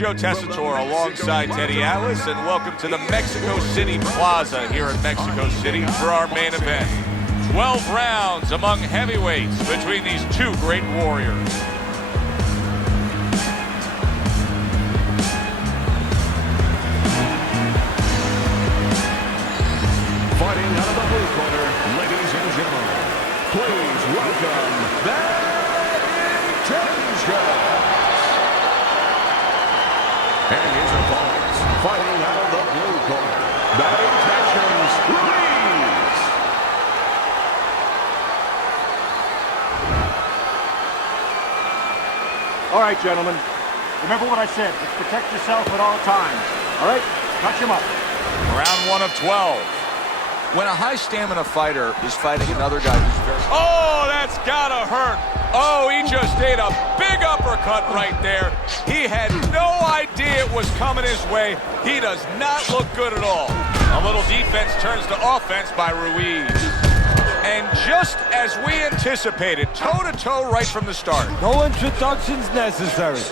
Joe Tessitore alongside Teddy Atlas, and welcome to the Mexico City Plaza here in Mexico City for our main event. 12 rounds among heavyweights between these two great warriors. Fighting out of the blue corner, ladies and gentlemen, please welcome the Intentions. And his opponents, fighting out of the blue corner, the Intentions, Ruiz. All right, gentlemen. Remember what I said. Let's protect yourself at all times. All right? Touch him up. Round 1 of 12. When a high-stamina fighter is fighting another guy who's very... Oh, that's gotta hurt. Oh, he just ate a big uppercut right there. He had no idea it was coming his way. He does not look good at all. A little defense turns to offense by Ruiz. And just as we anticipated, toe-to-toe right from the start. No introductions necessary.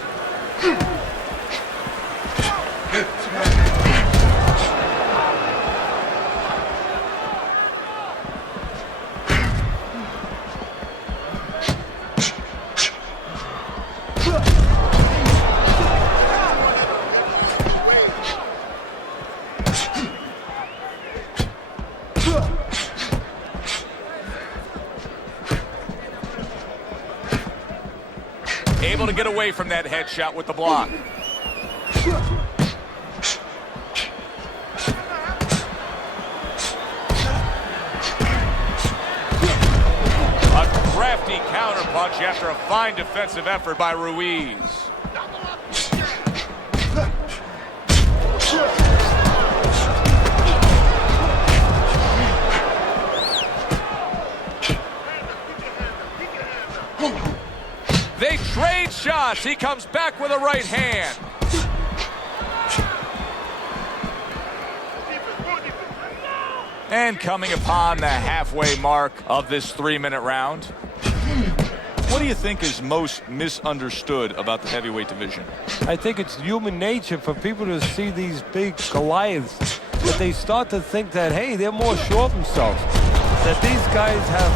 Able to get away from that headshot with the block. A crafty counterpunch after a fine defensive effort by Ruiz. They trade shots. He comes back with a right hand. And coming upon the halfway mark of this 3-minute round. What do you think is most misunderstood about the heavyweight division? I think it's human nature for people to see these big Goliaths, that they start to think that, hey, they're more sure of themselves, that these guys have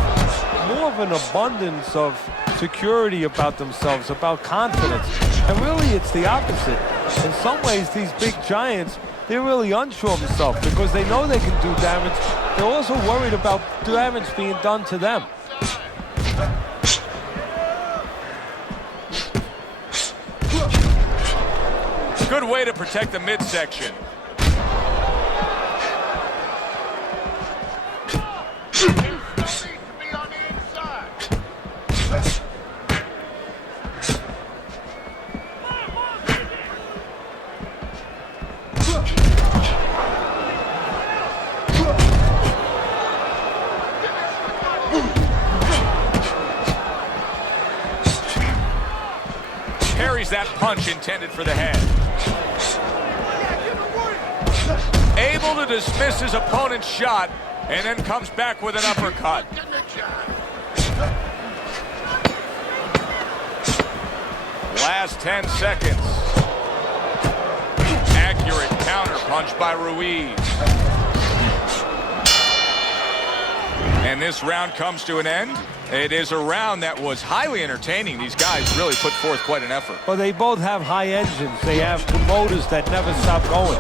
more of an abundance of security about themselves, about confidence. And really, it's the opposite. In some ways, these big giants, they're really unsure of themselves because they know they can do damage. They're also worried about damage being done to them. Good way to protect the midsection. Parries that punch intended for the head. Able to dismiss his opponent's shot, and then comes back with an uppercut. Last 10 seconds. Accurate counterpunch by Ruiz. And this round comes to an end. It is a round that was highly entertaining. These guys really put forth quite an effort. Well, they both have high engines. They have promoters that never stop going.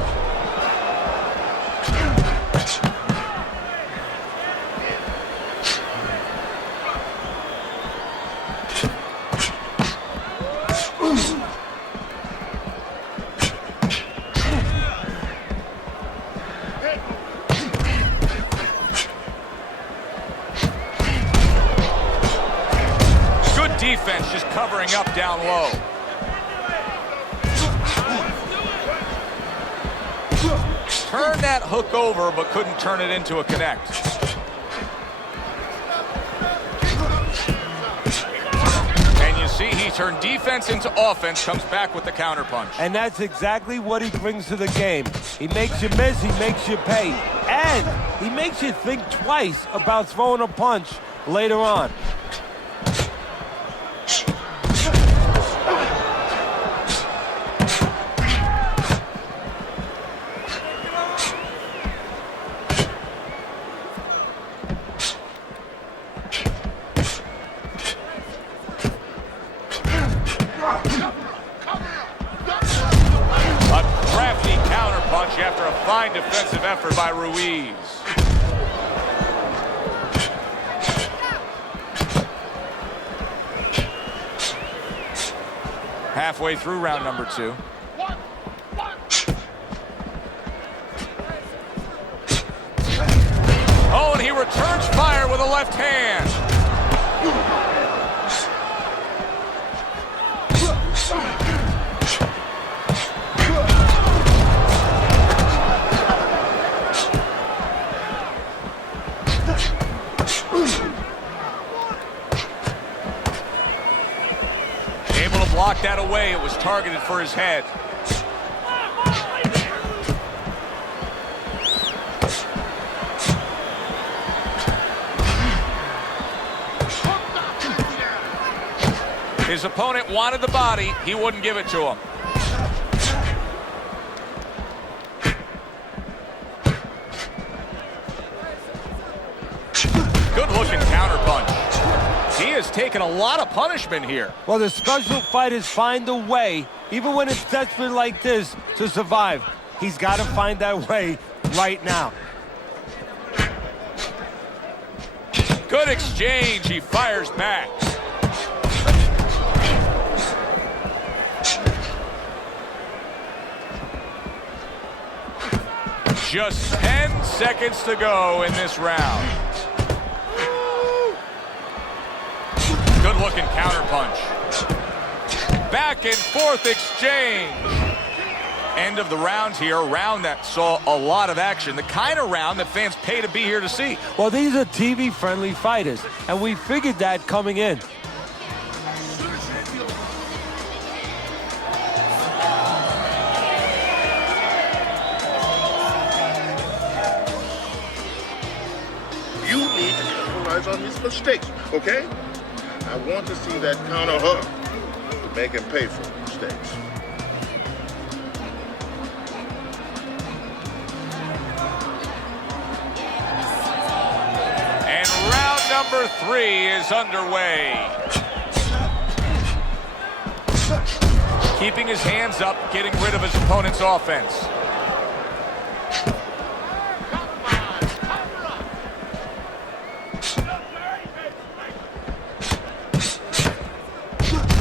Defense just covering up down low. Turned that hook over, but couldn't turn it into a connect. And you see he turned defense into offense, comes back with the counterpunch. And that's exactly what he brings to the game. He makes you miss, he makes you pay. And he makes you think twice about throwing a punch later on. punch after a fine defensive effort by Ruiz. Halfway through round number 2. Oh, and he returns fire with a left hand. Able to block that away. It was targeted for his head. His opponent wanted the body. He wouldn't give it to him. Good-looking counterpunch. He has taken a lot of punishment here. Well, the special fighters find a way, even when it's desperate like this, to survive. He's got to find that way right now. Good exchange. He fires back. Just 10 seconds to go in this round. Good-looking counterpunch. Back and forth exchange. End of the round here, a round that saw a lot of action. The kind of round that fans pay to be here to see. Well, these are TV-friendly fighters, and we figured that coming in. You need to capitalize on his mistakes, okay? I want to see that counter hook to make him pay for his mistakes. And round number 3 is underway. Keeping his hands up, getting rid of his opponent's offense.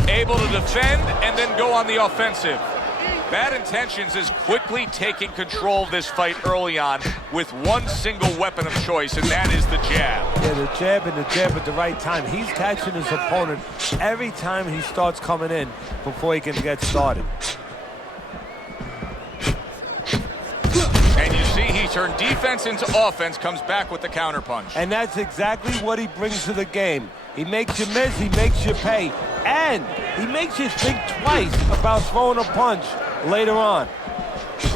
Able to defend and then go on the offensive. Bad Intentions is quickly taking control of this fight early on with one single weapon of choice, and that is the jab. Yeah, the jab and the jab at the right time. He's catching his opponent every time he starts coming in before he can get started. And you see he turned defense into offense, comes back with the counterpunch. And that's exactly what he brings to the game. He makes you miss, he makes you pay, and he makes you think twice about throwing a punch later on.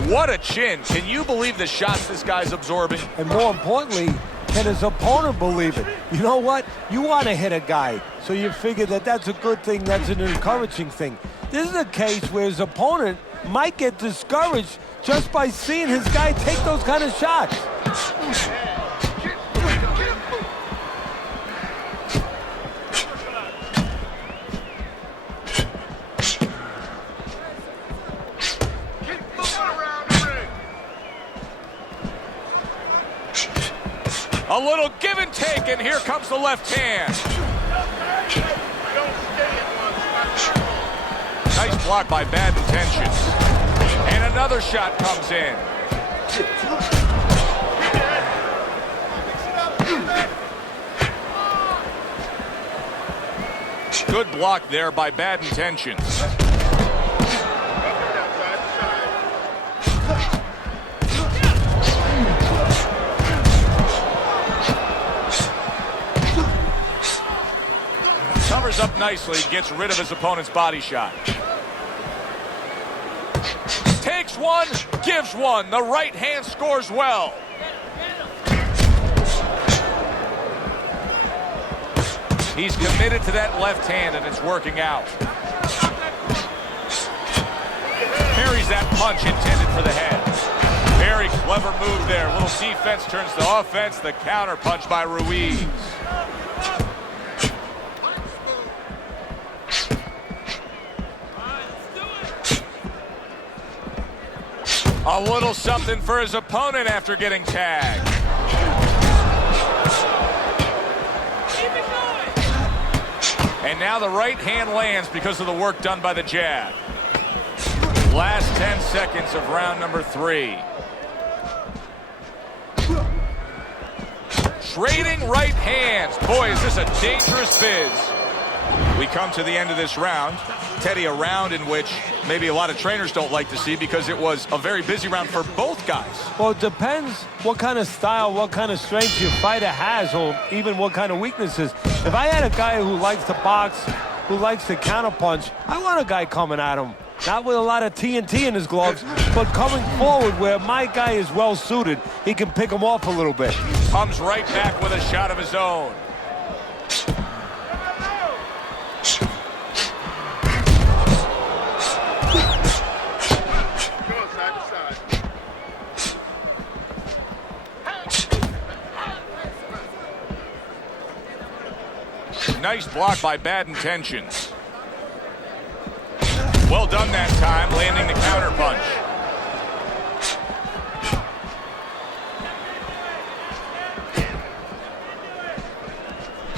What a chin. Can you believe the shots this guy's absorbing? And more importantly, can his opponent believe it? You know what? You want to hit a guy, so you figure that that's a good thing, that's an encouraging thing. This is a case where his opponent might get discouraged just by seeing his guy take those kind of shots. A little give and take, and here comes the left hand. Nice block by Bad Intentions. And another shot comes in. Good block there by Bad Intentions. Covers up nicely, gets rid of his opponent's body shot. Takes one, gives one. The right hand scores well. He's committed to that left hand, and it's working out. Parries that punch intended for the head. Very clever move there. Little defense turns to offense. The counter punch by Ruiz. A little something for his opponent after getting tagged. And now the right hand lands because of the work done by the jab. Last 10 seconds of round number 3. Trading right hands. Boy, is this a dangerous biz. We come to the end of this round. Teddy, a round in which maybe a lot of trainers don't like to see because it was a very busy round for both guys. Well, it depends what kind of style, what kind of strength your fighter has, or even what kind of weaknesses. If I had a guy who likes to box, who likes to counterpunch, I want a guy coming at him. Not with a lot of TNT in his gloves, but coming forward where my guy is well suited. He can pick him off a little bit. Comes right back with a shot of his own. Nice block by Bad Intentions. Well done that time, landing the counter punch.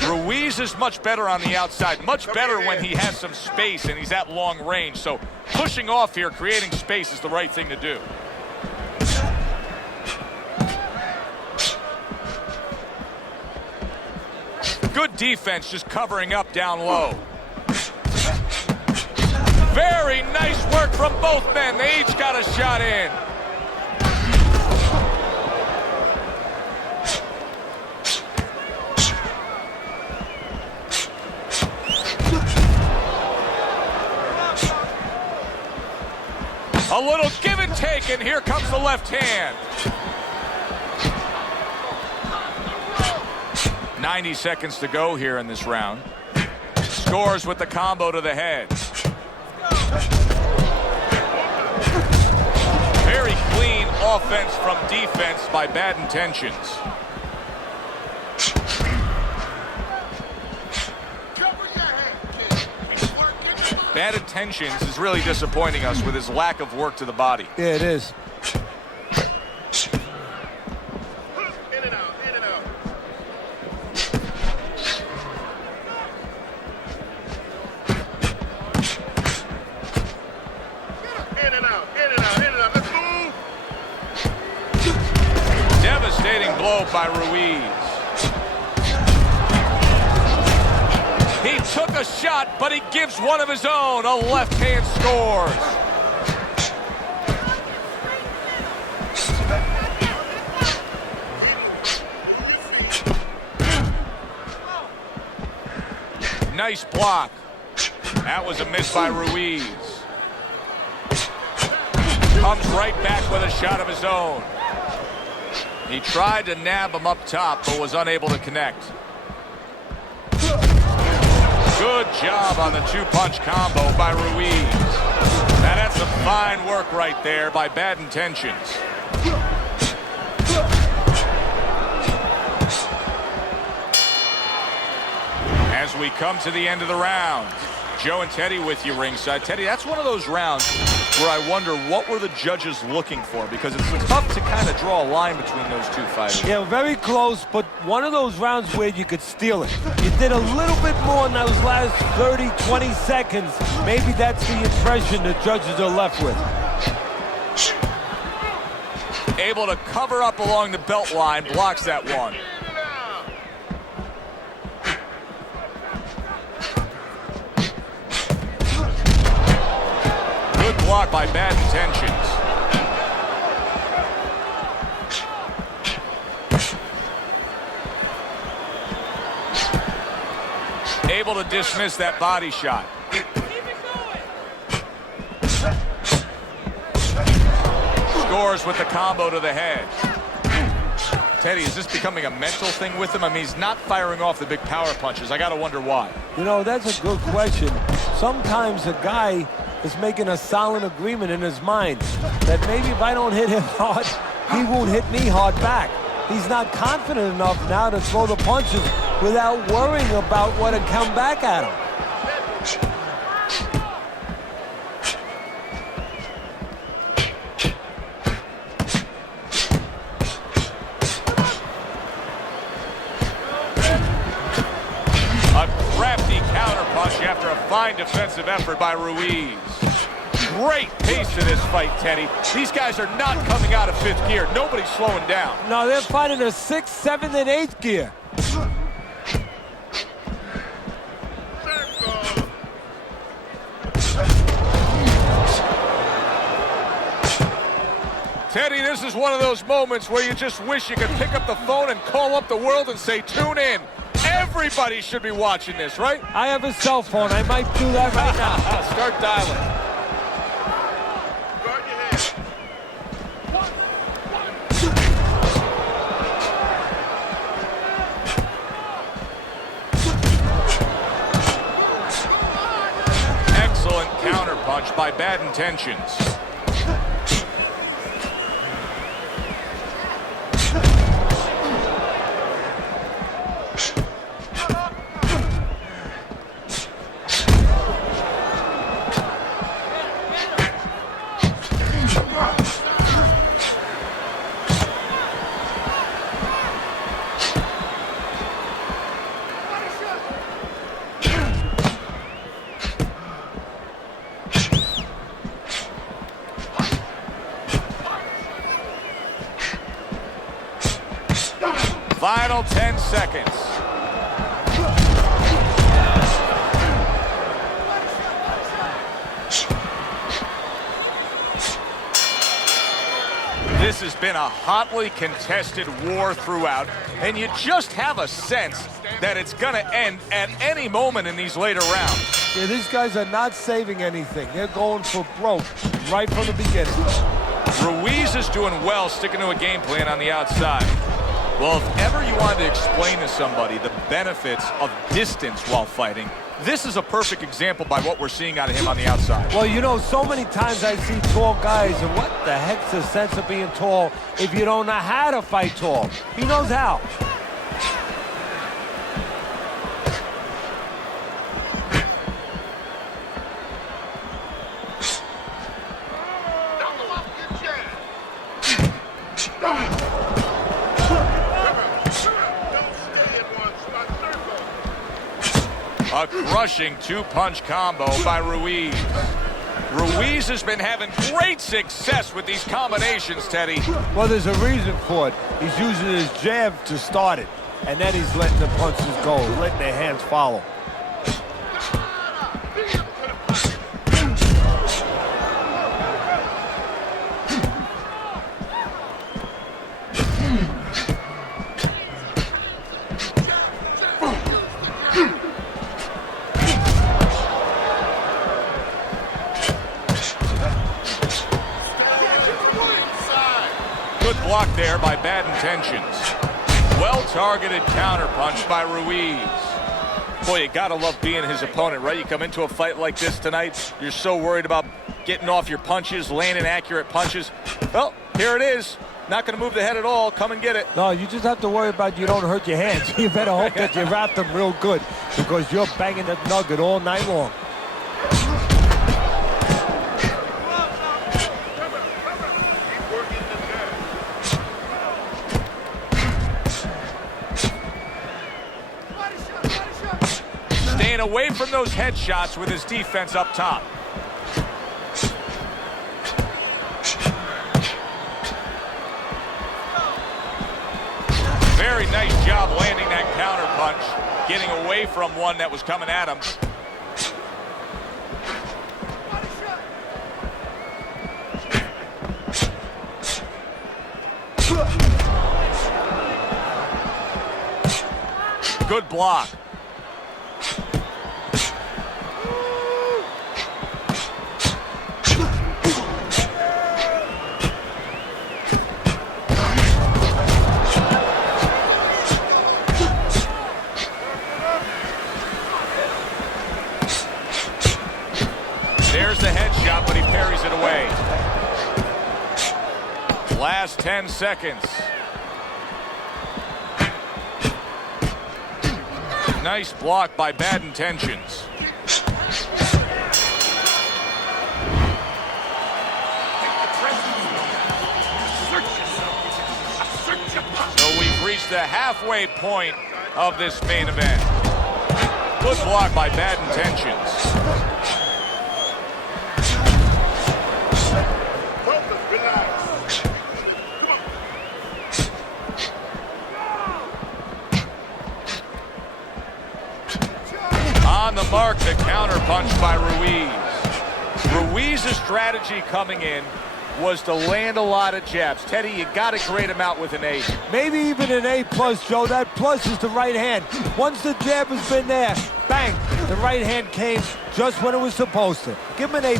Ruiz is much better on the outside, much better when he has some space and he's at long range. So pushing off here, creating space is the right thing to do. Good defense, just covering up down low. Very nice work from both men. They each got a shot in. A little give and take, and here comes the left hand. 90 seconds to go here in this round. Scores with the combo to the head. Very clean offense from defense by Bad Intentions. Bad Intentions is really disappointing us with his lack of work to the body. Yeah, it is. Devastating blow by Ruiz. He took a shot, but he gives one of his own. A left hand scores. Nice block. That was a miss by Ruiz. Comes right back with a shot of his own. He tried to nab him up top, but was unable to connect. Good job on the two-punch combo by Ruiz. Now that's some fine work right there by Bad Intentions. As we come to the end of the round, Joe and Teddy with you ringside. Teddy, that's one of those rounds where I wonder what were the judges looking for, because it's tough to kind of draw a line between those two fighters. Yeah, very close, but one of those rounds where you could steal it. You did a little bit more in those last 30, 20 seconds. Maybe that's the impression the judges are left with. Able to cover up along the belt line, blocks that one. Good block by Bad Intentions. Able to dismiss that body shot. Scores with the combo to the head. Teddy, is this becoming a mental thing with him? I mean, he's not firing off the big power punches. I got to wonder why. You know, that's a good question. Sometimes a guy is making a silent agreement in his mind that maybe if I don't hit him hard, he won't hit me hard back. He's not confident enough now to throw the punches without worrying about what had come back at him. defensive effort by Ruiz. Great pace to this fight, Teddy. These guys are not coming out of 5th gear. Nobody's slowing down. No, they're fighting a 6th, 7th, and 8th gear. Teddy, this is one of those moments where you just wish you could pick up the phone and call up the world and say, tune in. Everybody should be watching this, right? I have a cell phone. I might do that right now. Start dialing. Guard your head. Excellent counterpunch by Bad Intentions. Final 10 seconds. This has been a hotly contested war throughout, and you just have a sense that it's going to end at any moment in these later rounds. Yeah, these guys are not saving anything. They're going for broke right from the beginning. Ruiz is doing well sticking to a game plan on the outside. Well, if ever you wanted to explain to somebody the benefits of distance while fighting, this is a perfect example by what we're seeing out of him on the outside. Well, you know, so many times I see tall guys, and what the heck's the sense of being tall if you don't know how to fight tall? He knows how. A crushing 2-punch combo by Ruiz. Ruiz has been having great success with these combinations, Teddy. Well, there's a reason for it. He's using his jab to start it, and then he's letting the punches go, letting their hands follow. Good block there by Bad Intentions. Well-targeted counterpunch by Ruiz. Boy, you gotta love being his opponent, right? You come into a fight like this tonight, you're so worried about getting off your punches, landing accurate punches. Well, here it is. Not gonna move the head at all. Come and get it. No, you just have to worry about you don't hurt your hands. You better hope that you wrap them real good, because you're banging that nugget all night long. Staying away from those headshots with his defense up top. Very nice job landing that counter punch, getting away from one that was coming at him. Good block. There's the headshot, but he parries it away. Last 10 seconds. Nice block by Bad Intentions. So we've reached the halfway point of this main event. Good block by Bad Intentions. Focus, relax. On the mark, the counter punch by Ruiz. Ruiz's strategy coming in was to land a lot of jabs. Teddy, you got to grade him out with an A. Maybe even an A+, Joe. That plus is the right hand. Once the jab has been there, bang, the right hand came just when it was supposed to. Give him an A+.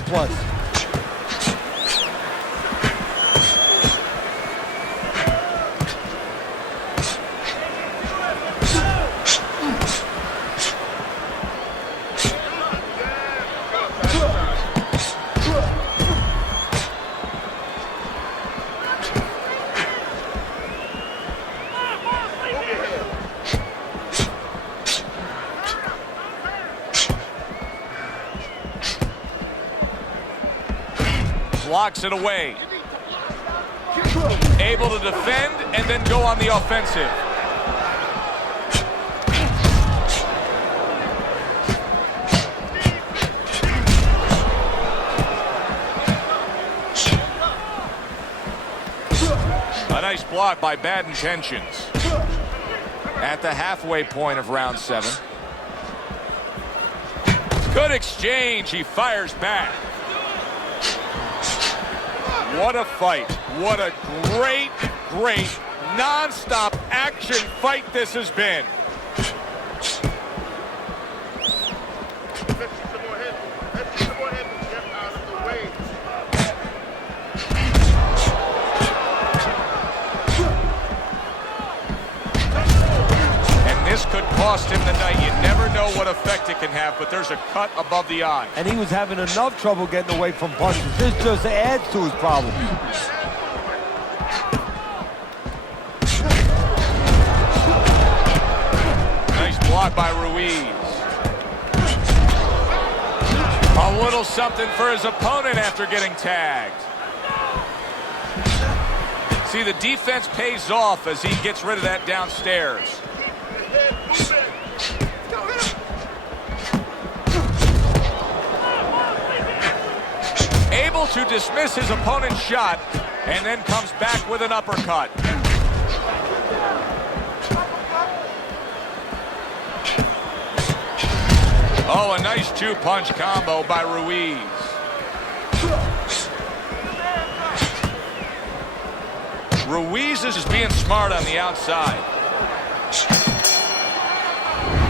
Blocks it away. Able to defend and then go on the offensive. A nice block by Bad Intentions. At the halfway point of round 7. Good exchange. He fires back. What a fight. What a great, great, non-stop action fight this has been. Let's see some more head. Let's see some more head. Get out of the way. And this could cost him the night. You never know what effect it can have, but there's a cut above the eye. And he was having enough trouble getting away from punches. This just adds to his problem. Nice block by Ruiz. A little something for his opponent after getting tagged. See, the defense pays off as he gets rid of that downstairs. Able to dismiss his opponent's shot and then comes back with an uppercut. Oh, a nice two-punch combo by Ruiz. Ruiz is just being smart on the outside.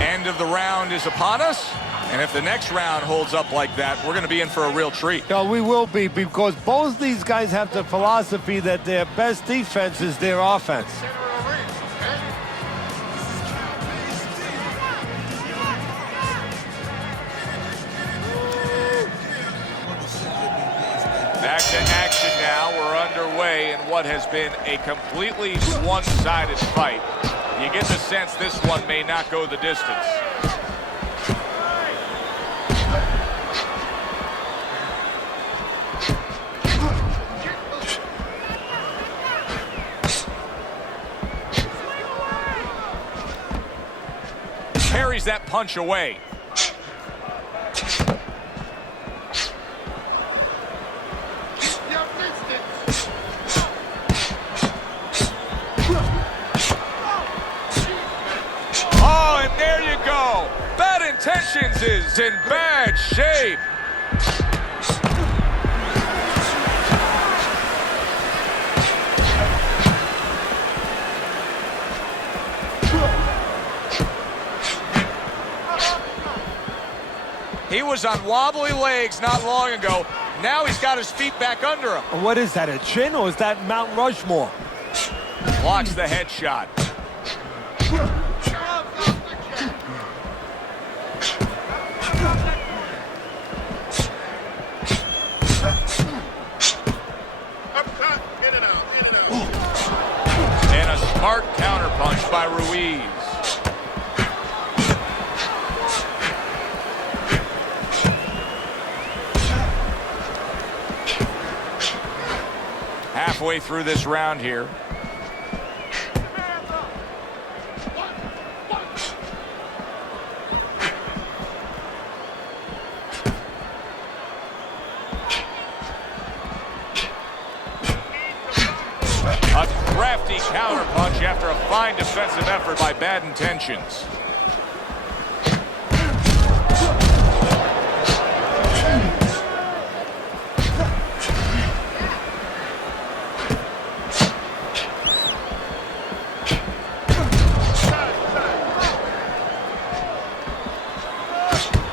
End of the round is upon us. And if the next round holds up like that, we're going to be in for a real treat. Yeah, we will be, because both these guys have the philosophy that their best defense is their offense. Back to action now. We're underway in what has been a completely one-sided fight. You get the sense this one may not go the distance. Parries that punch away. Oh, and there you go. Bad Intentions is in bad shape. He was on wobbly legs not long ago. Now he's got his feet back under him. And what is that, a chin, or is that Mount Rushmore? Blocks the headshot. And a smart counterpunch by Ruiz. Halfway through this round here. Nasty counterpunch after a fine defensive effort by Bad Intentions.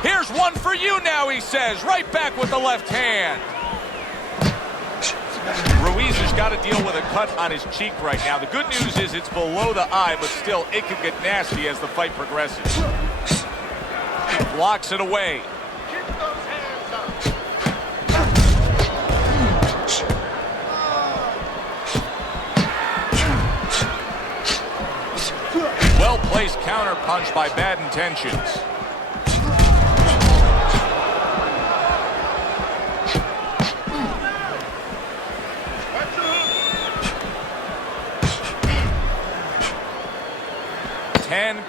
Here's one for you now, he says. Right back with the left hand. Ruiz has got to deal with a cut on his cheek right now. The good news is it's below the eye, but still it could get nasty as the fight progresses. Blocks it away. Keep those hands up. Well-placed counter punch by Bad Intentions.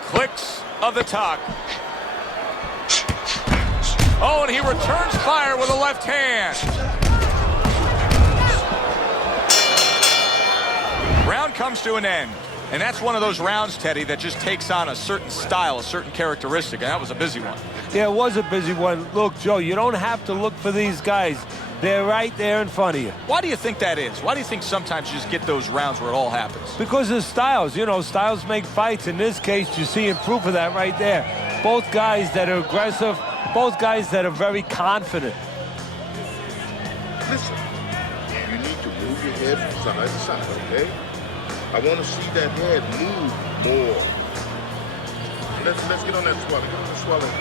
Clicks of the tuck. Oh, and he returns fire with a left hand. Round comes to an end. And that's one of those rounds, Teddy, that just takes on a certain style, a certain characteristic. And that was a busy one. Yeah, it was a busy one. Look, Joe, you don't have to look for these guys. They're right there in front of you. Why do you think that is? Why do you think sometimes you just get those rounds where it all happens? Because of styles. You know, styles make fights. In this case, you're seeing proof of that right there. Both guys that are aggressive, both guys that are very confident. Listen, you need to move your head from side to side, okay? I want to see that head move more. Let's get on that swelling. Get on that swelling.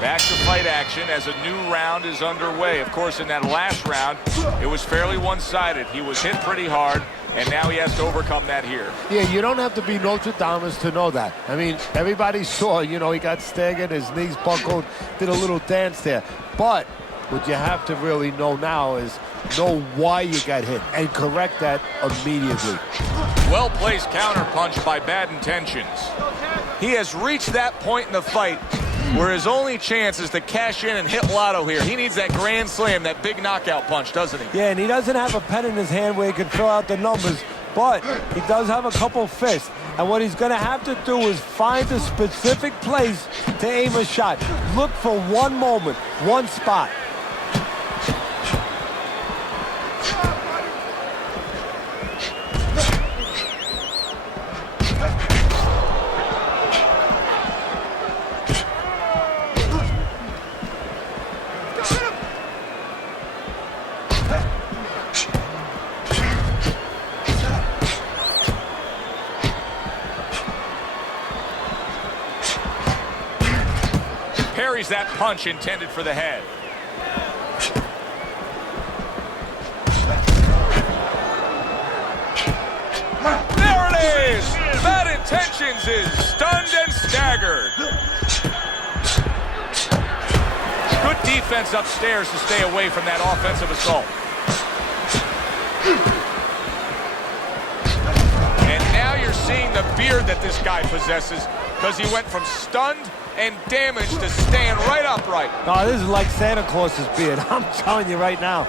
Back to fight action as a new round is underway. Of course, in that last round, it was fairly one-sided. He was hit pretty hard, and now he has to overcome that here. Yeah, you don't have to be Nostradamus to know that. I mean, everybody saw, you know, he got staggered, his knees buckled, did a little dance there. But what you have to really know now is know why you got hit and correct that immediately. Well-placed counterpunch by Bad Intentions. He has reached that point in the fight where his only chance is to cash in and hit lotto here. He needs that grand slam, that big knockout punch, doesn't he? Yeah, and he doesn't have a pen in his hand where he can fill out the numbers, but he does have a couple fists. And what he's going to have to do is find a specific place to aim a shot. Look for one moment, one spot. Parries that punch intended for the head. There it is! Bad Intentions is stunned and staggered. Good defense upstairs to stay away from that offensive assault. And now you're seeing the beard that this guy possesses, because he went from stunned and damaged to stand right upright. No, this is like Santa Claus's beard. I'm telling you right now.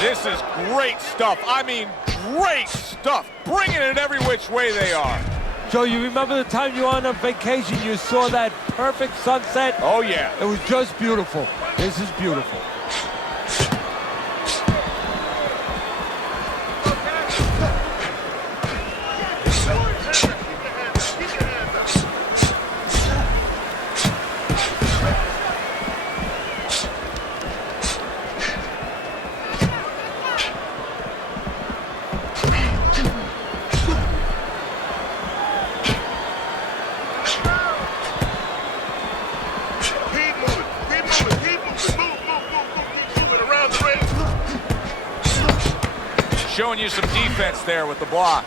This is great stuff. I mean, great stuff. Bringing it every which way they are. Joe, you remember the time you were on a vacation, you saw that perfect sunset? Oh, yeah. It was just beautiful. This is beautiful. Showing you some defense there with the block.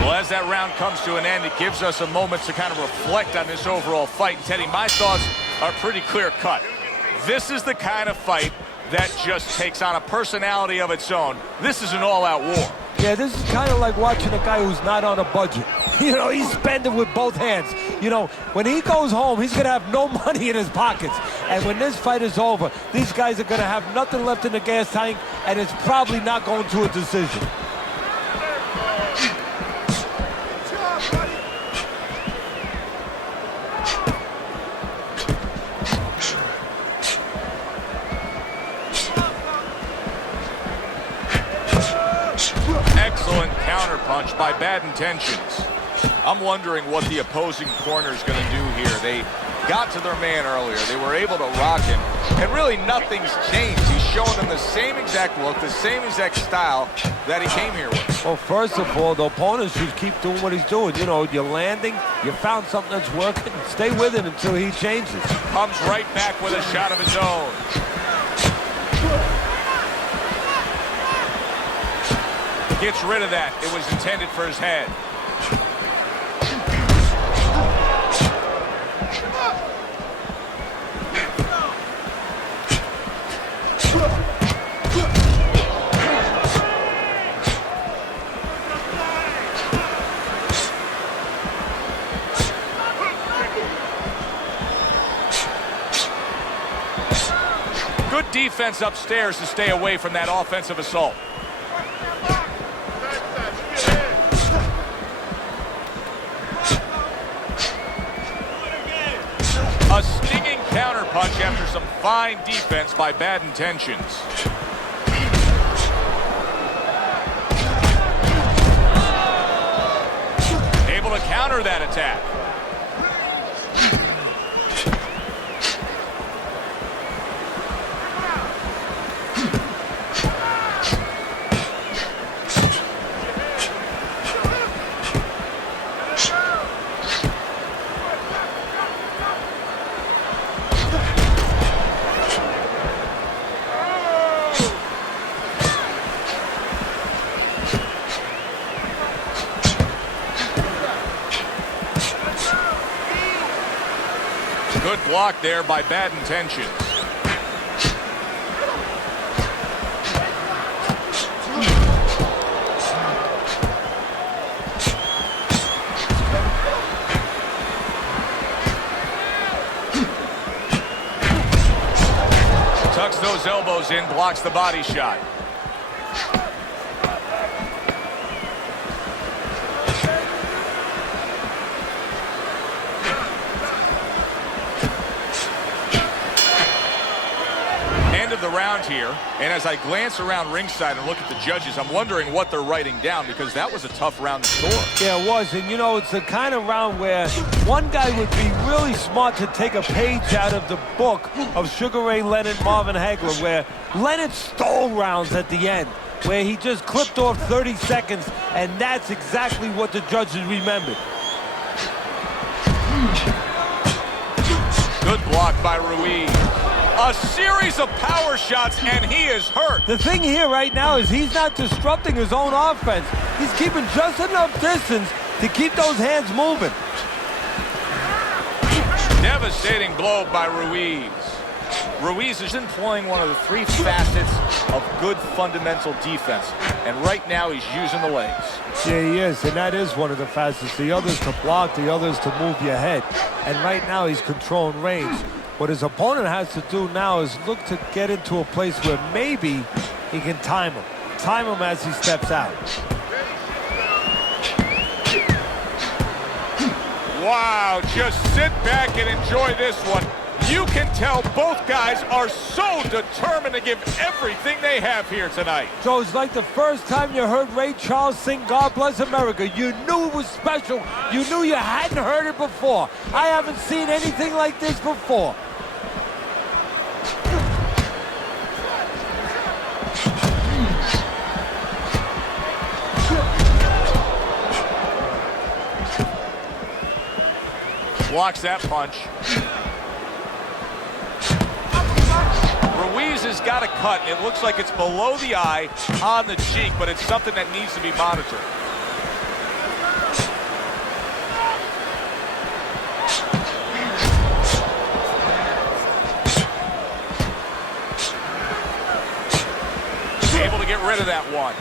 Well, as as that round comes to an end, it gives us a moment to kind of reflect on this overall fight. And Teddy, my thoughts are pretty clear-cut. This is the kind of fight that just takes on a personality of its own. This is an all-out war. Yeah, this is kind of like watching a guy who's not on a budget. You know, he's spending with both hands. You know, when he goes home, he's going to have no money in his pockets. And when this fight is over, these guys are going to have nothing left in the gas tank, and it's probably not going to a decision. Excellent counterpunch by Bad Intentions. I'm wondering what the opposing corner is going to do here. They got to their man earlier. They were able to rock him, and really nothing's changed. He's showing them the same exact look, the same exact style that he came here with. Well, first of all, the opponent should keep doing what he's doing. You know, you're landing, you found something that's working, stay with it until he changes. Comes right back with a shot of his own. Gets rid of that. It was intended for his head. Good defense upstairs to stay away from that offensive assault. A stinging counterpunch after some fine defense by Bad Intentions. Able to counter that attack. Good block there by Bad Intentions. Tucks those elbows in, blocks the body shot. Of the round here, and as I glance around ringside and look at the judges, I'm wondering what they're writing down, because that was a tough round to score. Yeah, it was, and you know, it's the kind of round where one guy would be really smart to take a page out of the book of Sugar Ray Leonard, Marvin Hagler, where Leonard stole rounds at the end, where he just clipped off 30 seconds, and that's exactly what the judges remembered. Good block by Ruiz. A series of power shots, and he is hurt. The thing here right now is he's not disrupting his own offense. He's keeping just enough distance to keep those hands moving. Devastating blow by Ruiz. Ruiz is employing one of the three facets of good fundamental defense, and right now he's using the legs. Yeah, he is, and that is one of the facets. The other's to block, the other's to move your head. And right now he's controlling range. What his opponent has to do now is look to get into a place where maybe he can time him. Time him as he steps out. Wow, just sit back and enjoy this one. You can tell both guys are so determined to give everything they have here tonight. So it's like the first time you heard Ray Charles sing God Bless America. You knew it was special. You knew you hadn't heard it before. I haven't seen anything like this before. Blocks that punch. Ruiz has got a cut. It looks like it's below the eye on the cheek, but it's something that needs to be monitored. rid of that one.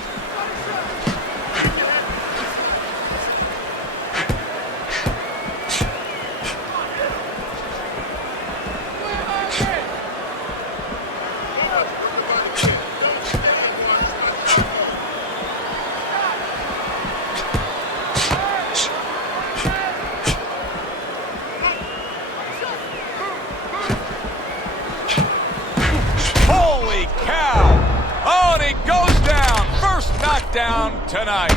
Holy cow! Oh, and he goes down. First knockdown tonight.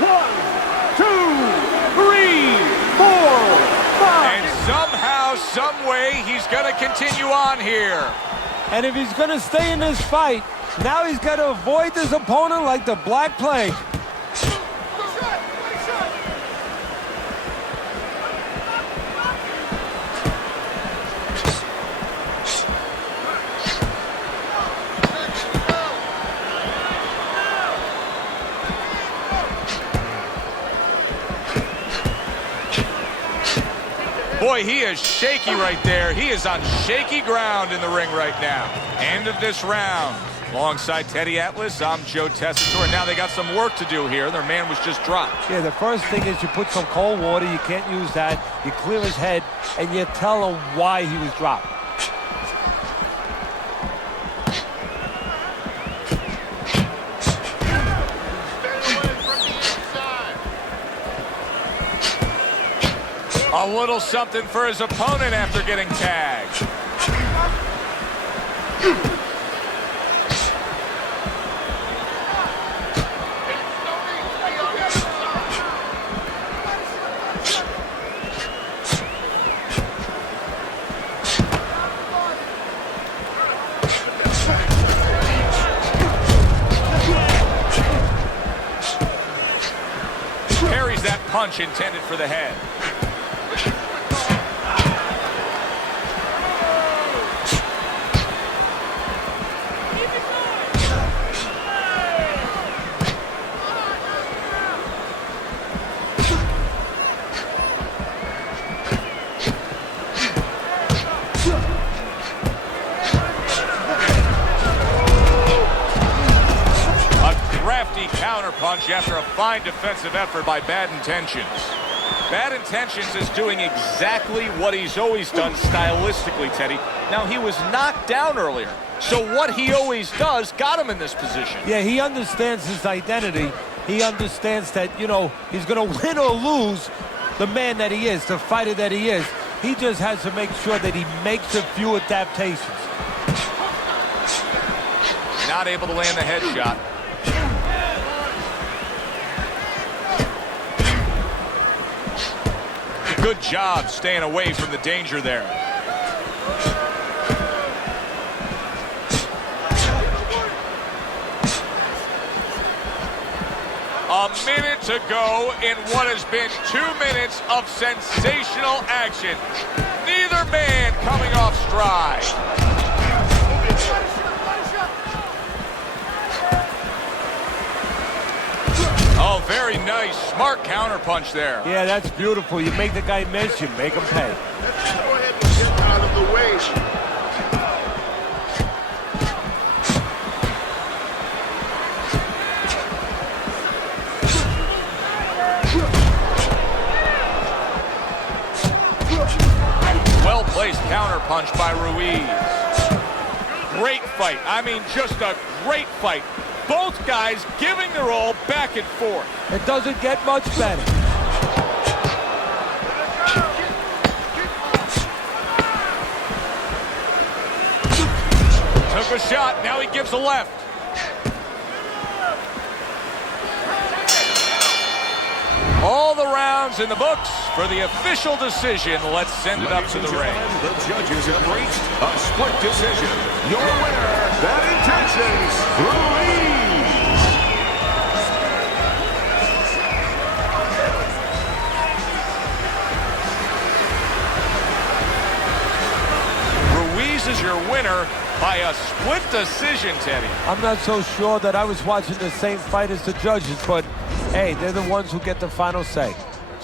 One, two, three, four, five. And somehow, some way, he's going to continue on here. And if he's going to stay in this fight, now he's got to avoid this opponent like the Black Plague. Boy, he is shaky right there. He is on shaky ground in the ring right now. End of this round. Alongside Teddy Atlas, I'm Joe Tessitore. And now they got some work to do here. Their man was just dropped. Yeah, the first thing is you put some cold water. You can't use that. You clear his head, and you tell him why he was dropped. A little something for his opponent after getting tagged. Carries that punch intended for the head. Counterpunch after a fine defensive effort by Bad Intentions. Bad Intentions is doing exactly what he's always done stylistically, Teddy. Now, he was knocked down earlier, so what he always does got him in this position. Yeah, he understands his identity. He understands that, you know, he's going to win or lose the man that he is, the fighter that he is. He just has to make sure that he makes a few adaptations. Not able to land the headshot. Good job staying away from the danger there. A minute to go in what has been 2 minutes of sensational action. Neither man coming off stride. Oh, very nice. Smart counterpunch there. Yeah, that's beautiful. You make the guy miss, you make him pay. Let's go ahead and get out of the way. Well-placed counterpunch by Ruiz. Great fight. I mean, just a great fight. Both guys giving their all back and forth. It doesn't get much better. Took a shot, now he gives a left. All the rounds in the books for the official decision. Let's send it up to the ring. The judges have reached a split decision. Your winner, Bad Intentions, Ruiz. Ruiz is your winner by a split decision, Teddy. I'm not so sure that I was watching the same fight as the judges, but hey, they're the ones who get the final say.